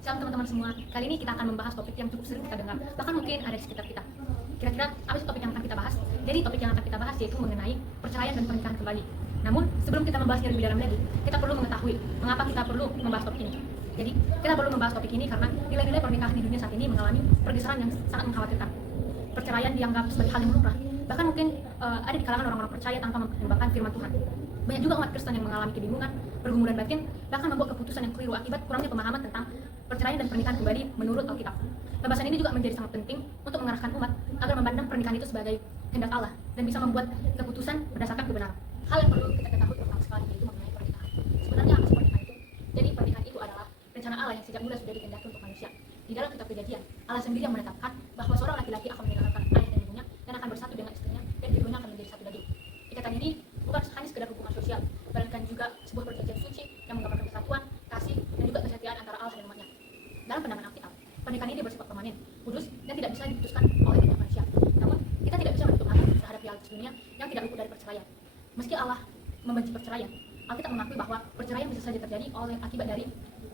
Shalom teman-teman semua. Kali ini kita akan membahas topik yang cukup sering kita dengar, bahkan mungkin ada di sekitar kita. Kira-kira apa sih topik yang akan kita bahas? Jadi topik yang akan kita bahas yaitu mengenai perceraian dan pernikahan kembali. Namun sebelum kita membahasnya lebih dalam lagi, kita perlu mengetahui mengapa kita perlu membahas topik ini. Jadi kita perlu membahas topik ini karena nilai-nilai pernikahan di dunia saat ini mengalami pergeseran yang sangat mengkhawatirkan. Perceraian dianggap sebagai hal yang lumrah, bahkan mungkin ada di kalangan orang-orang percaya tanpa mempertimbangkan firman Tuhan. Banyak juga umat Kristen yang mengalami kebingungan, pergumulan batin, bahkan membuat keputusan yang keliru akibat kurangnya pemahaman tentang perceraian dan pernikahan kembali menurut Alkitab. Pembahasan ini juga menjadi sangat penting untuk mengarahkan umat agar memandang pernikahan itu sebagai kehendak Allah dan bisa membuat keputusan berdasarkan kebenaran. Hal yang perlu kita ketahui pertama sekali yaitu mengenai pernikahan. Sebenarnya apa sih pernikahan itu? Jadi pernikahan itu adalah rencana Allah yang sejak mula sudah dikehendaki untuk manusia. Di dalam kitab Kejadian, Allah sendiri yang menetapkan bahwa seorang laki-laki akan meninggalkan ayah dan ibunya dan akan bersatu dengan istrinya dan keduanya akan menjadi satu daging. Ikatan ini bukan hanya sekedar hubungan sosial, melainkan juga sebuah perjanjian suci yang menggambarkan kesatuan, kasih, dan juga kesetiaan antara Allah dan umatnya. Dalam pandangan Alkitab, pernikahan ini bersifat permanen, kudus, dan tidak bisa diputuskan oleh banyak manusia. Namun, kita tidak bisa menutup mata terhadap realitas dunia yang tidak luput dari perceraian. Meski Allah membenci perceraian, Alkitab mengakui bahwa perceraian bisa saja terjadi oleh akibat dari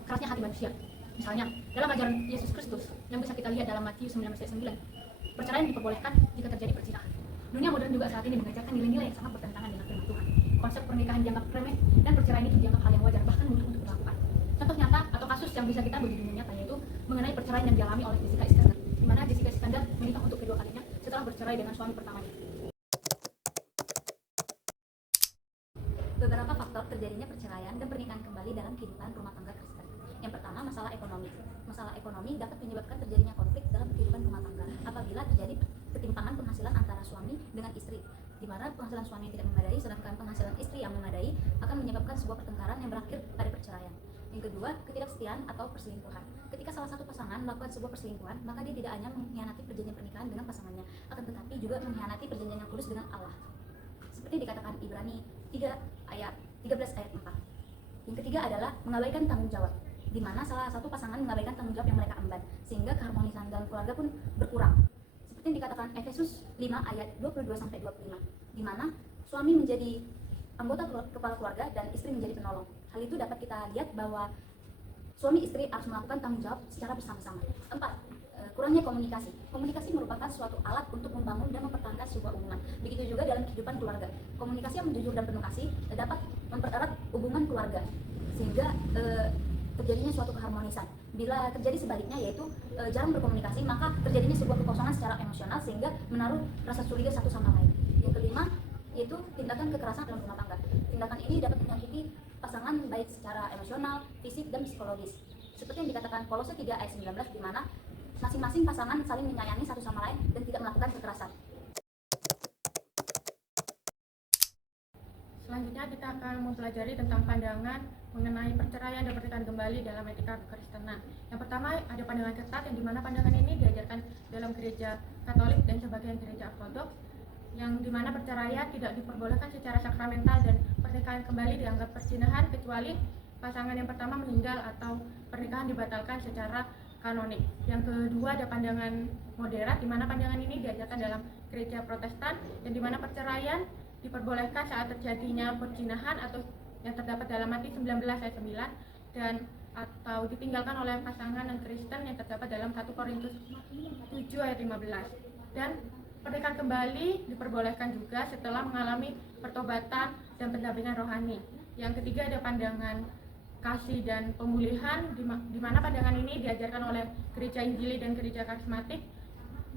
kerasnya hati manusia. Misalnya, dalam ajaran Yesus Kristus yang bisa kita lihat dalam Matius 19 ayat 9, perceraian diperbolehkan jika terjadi perzinahan. Dunia modern juga saat ini mengajarkan nilai-nilai yang sangat bertentangan dengan firman Tuhan. Konsep pernikahan dianggap remeh dan perceraian itu dianggap hal yang wajar, bahkan mudah untuk dilakukan. Contoh nyata atau kasus yang bisa kita ambil di dunia nyata yaitu mengenai perceraian yang dialami oleh Jessica Iskandar, di mana Jessica Iskandar menikah untuk kedua kalinya setelah bercerai dengan suami pertamanya. Beberapa faktor terjadinya perceraian dan pernikahan kembali dalam kehidupan rumah tangga Kristen. Yang pertama, masalah ekonomi. Masalah ekonomi dapat menyebabkan terjadinya konflik dalam kehidupan rumah tangga apabila terjadi ketimpangan penghasilan antara suami dengan istri, di mana penghasilan suami tidak memadai sedangkan penghasilan istri yang memadai akan menyebabkan sebuah pertengkaran yang berakhir pada perceraian. Yang kedua, ketidaksetiaan atau perselingkuhan. Ketika salah satu pasangan melakukan sebuah perselingkuhan, maka dia tidak hanya mengkhianati perjanjian pernikahan dengan pasangannya, akan tetapi juga mengkhianati perjanjian yang kudus dengan Allah. Seperti dikatakan Ibrani 3 ayat 13 ayat 4. Yang ketiga adalah mengabaikan tanggung jawab, di mana salah satu pasangan mengabaikan tanggung jawab yang mereka emban, sehingga keharmonisan dalam keluarga pun berkurang. Seperti yang dikatakan Efesus 5 ayat 22-25, di mana suami menjadi anggota kepala keluarga dan istri menjadi penolong. Hal itu dapat kita lihat bahwa suami istri harus melakukan tanggung jawab secara bersama-sama. 4. Kurangnya komunikasi. Komunikasi merupakan suatu alat untuk membangun dan mempertahankan sebuah hubungan. Begitu juga dalam kehidupan keluarga. Komunikasi yang jujur dan penuh kasih dapat mempererat hubungan keluarga, sehingga terjadinya suatu keharmonisan. Bila terjadi sebaliknya, yaitu jarang berkomunikasi, maka terjadinya sebuah kekosongan secara emosional sehingga menaruh rasa curiga satu sama lain. Yang kelima, yaitu tindakan kekerasan dalam rumah tangga. Tindakan ini dapat menyakiti pasangan baik secara emosional, fisik, dan psikologis. Seperti yang dikatakan Kolose 3 ayat 19, di mana masing-masing pasangan saling menyayangi satu sama lain dan tidak melakukan kekerasan. Selanjutnya kita akan mempelajari tentang pandangan mengenai perceraian dan pernikahan kembali dalam etika kekristenan. Yang pertama ada pandangan ketat, yang dimana pandangan ini diajarkan dalam gereja Katolik dan sebagian gereja Ortodoks, yang dimana perceraian tidak diperbolehkan secara sakramental dan pernikahan kembali dianggap perzinahan kecuali pasangan yang pertama meninggal atau pernikahan dibatalkan secara kanonik. Yang kedua ada pandangan moderat, di mana pandangan ini diajarkan dalam gereja Protestan, yang dimana perceraian diperbolehkan saat terjadinya perzinahan atau yang terdapat dalam Matius 19 ayat 9 dan atau ditinggalkan oleh pasangan non Kristen yang terdapat dalam 1 Korintus 7 ayat 15. Dan pernikahan kembali diperbolehkan juga setelah mengalami pertobatan dan pendampingan rohani. Yang ketiga ada pandangan kasih dan pemulihan, di mana pandangan ini diajarkan oleh gereja Injili dan gereja karismatik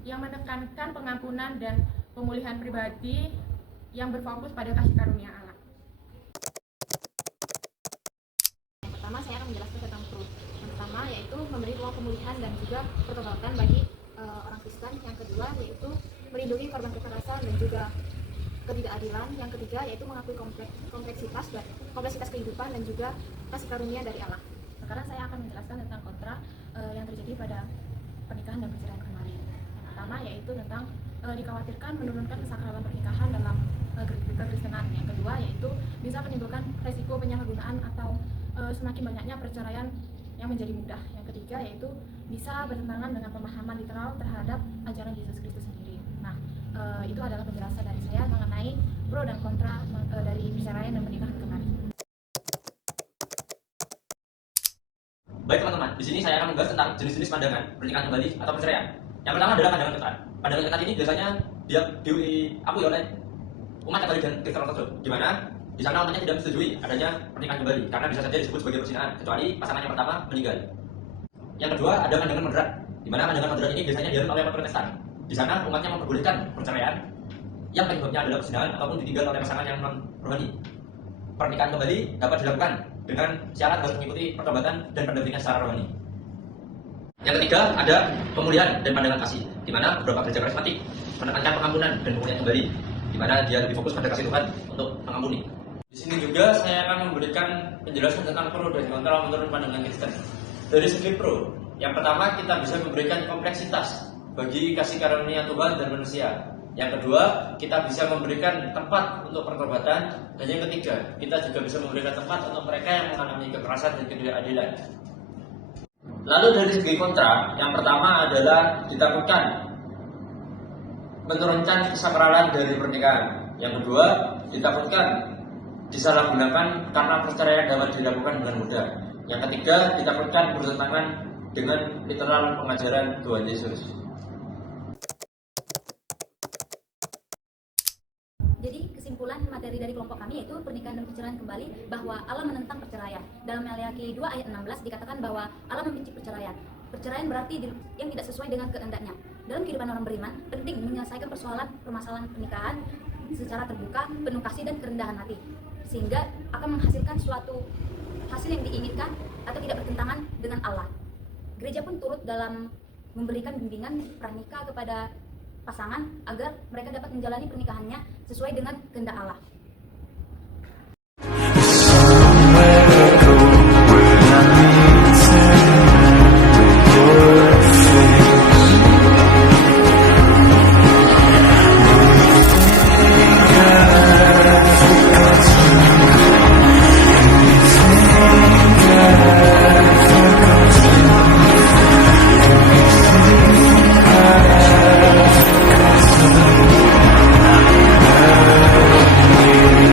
yang menekankan pengampunan dan pemulihan pribadi yang berfokus pada kasih karunia Allah. Yang pertama saya akan menjelaskan tentang truth. Yang pertama yaitu memberi ruang pemulihan dan juga pertobatan bagi orang Kristen. Yang kedua yaitu melindungi korban kekerasan dan juga ketidakadilan. Yang ketiga yaitu mengakui kompleksitas kehidupan dan juga kasih karunia dari Allah. Sekarang saya akan menjelaskan tentang kontra yang terjadi pada pernikahan dan perceraian kemarin. Yang pertama yaitu tentang dikhawatirkan menurunkan kesakralan pernikahan dalam kekristenan. Yang kedua yaitu bisa menimbulkan resiko penyalahgunaan atau semakin banyaknya perceraian yang menjadi mudah. Yang ketiga yaitu bisa bertentangan dengan pemahaman literal terhadap ajaran Yesus Kristus sendiri. Nah, itu adalah penjelasan dari saya mengenai pro dan kontra dari perceraian dan pernikahan kemarin. Baik teman-teman, di sini saya akan membahas tentang jenis-jenis pandangan pernikahan kembali atau perceraian. Yang pertama adalah pandangan ketat. Pandangan ketat ini biasanya dia diakui oleh umat Katolik dan Kristen Ortodoks, di mana di sana umatnya tidak menyetujui adanya pernikahan kembali karena bisa saja disebut sebagai perzinahan kecuali pasangan yang pertama meninggal. Yang kedua ada pandangan moderat, di mana pandangan moderat ini biasanya dianut oleh Protestan. Di sana umatnya memperbolehkan perceraian yang penyebabnya adalah perzinahan ataupun ditinggal oleh pasangan yang non rohani. Pernikahan kembali dapat dilakukan dengan syarat harus mengikuti pertobatan dan pendampingan secara rohani. Yang ketiga ada pemulihan dan pandangan kasih, di mana beberapa gereja karismatik menekankan pengampunan dan pemulihan kembali, di mana dia lebih fokus pada kasih Tuhan untuk mengampuni. Di sini juga saya akan memberikan penjelasan tentang pro dan kontra menurut pandangan Kristen. Dari segi pro, yang pertama kita bisa memberikan kompleksitas bagi kasih karunia Tuhan dan manusia. Yang kedua, kita bisa memberikan tempat untuk pertobatan. Dan yang ketiga, kita juga bisa memberikan tempat untuk mereka yang mengalami kekerasan dan ketidakadilan. Lalu dari segi kontra, yang pertama adalah ditakutkan menurunkan kesakralan dari pernikahan. Yang kedua, ditakutkan disalahgunakan karena perceraian dapat dilakukan dengan mudah. Yang ketiga, ditakutkan bertentangan dengan literal pengajaran Tuhan Yesus. Jadi kesimpulan materi dari kelompok kami yaitu pernikahan dan perceraian kembali bahwa Allah menentang perceraian. Dalam Maleakhi 2 ayat 16 dikatakan bahwa Allah membenci perceraian. Perceraian berarti yang tidak sesuai dengan kehendaknya. Dalam kehidupan orang beriman, penting menyelesaikan permasalahan pernikahan secara terbuka, penuh kasih dan kerendahan hati, sehingga akan menghasilkan suatu hasil yang diinginkan atau tidak bertentangan dengan Allah. Gereja pun turut dalam memberikan bimbingan pranikah kepada pasangan agar mereka dapat menjalani pernikahannya sesuai dengan kehendak Allah.